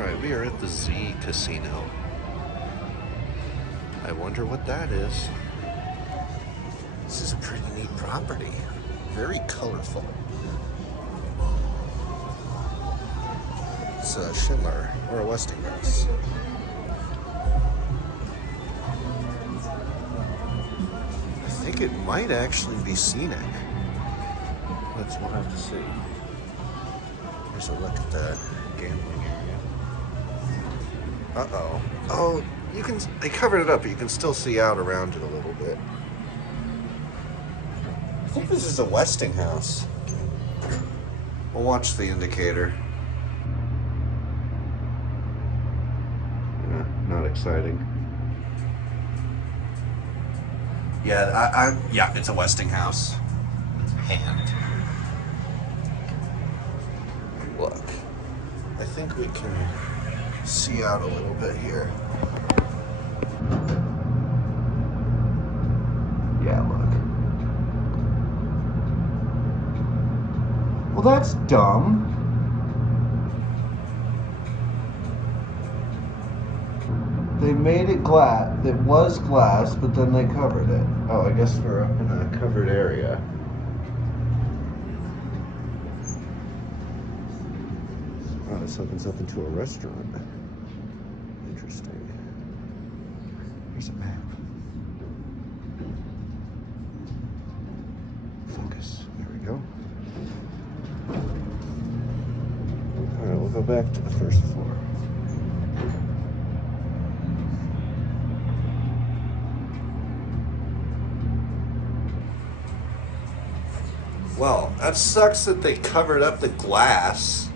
Alright, we are at the Z Casino. I wonder what that is. This is a pretty neat property. Very colorful. It's a Schindler or a Westinghouse. I think it might actually be scenic. We'll have to see. Here's a look at that gambling area. Uh-oh. Oh, they covered it up, but you can still see out around it a little bit. I think this is a Westinghouse. We'll watch the indicator. Yeah, not exciting. Yeah, it's a Westinghouse. Hand. Look, I think we can see out a little bit here. Yeah, look. Well, that's dumb. They made it glass. It was glass, but then they covered it. Oh, I guess we're up in a covered area. Oh, this opens up into a restaurant. Interesting. Here's a map. Focus. There we go. Alright, we'll go back to the first floor. Well, that sucks that they covered up the glass.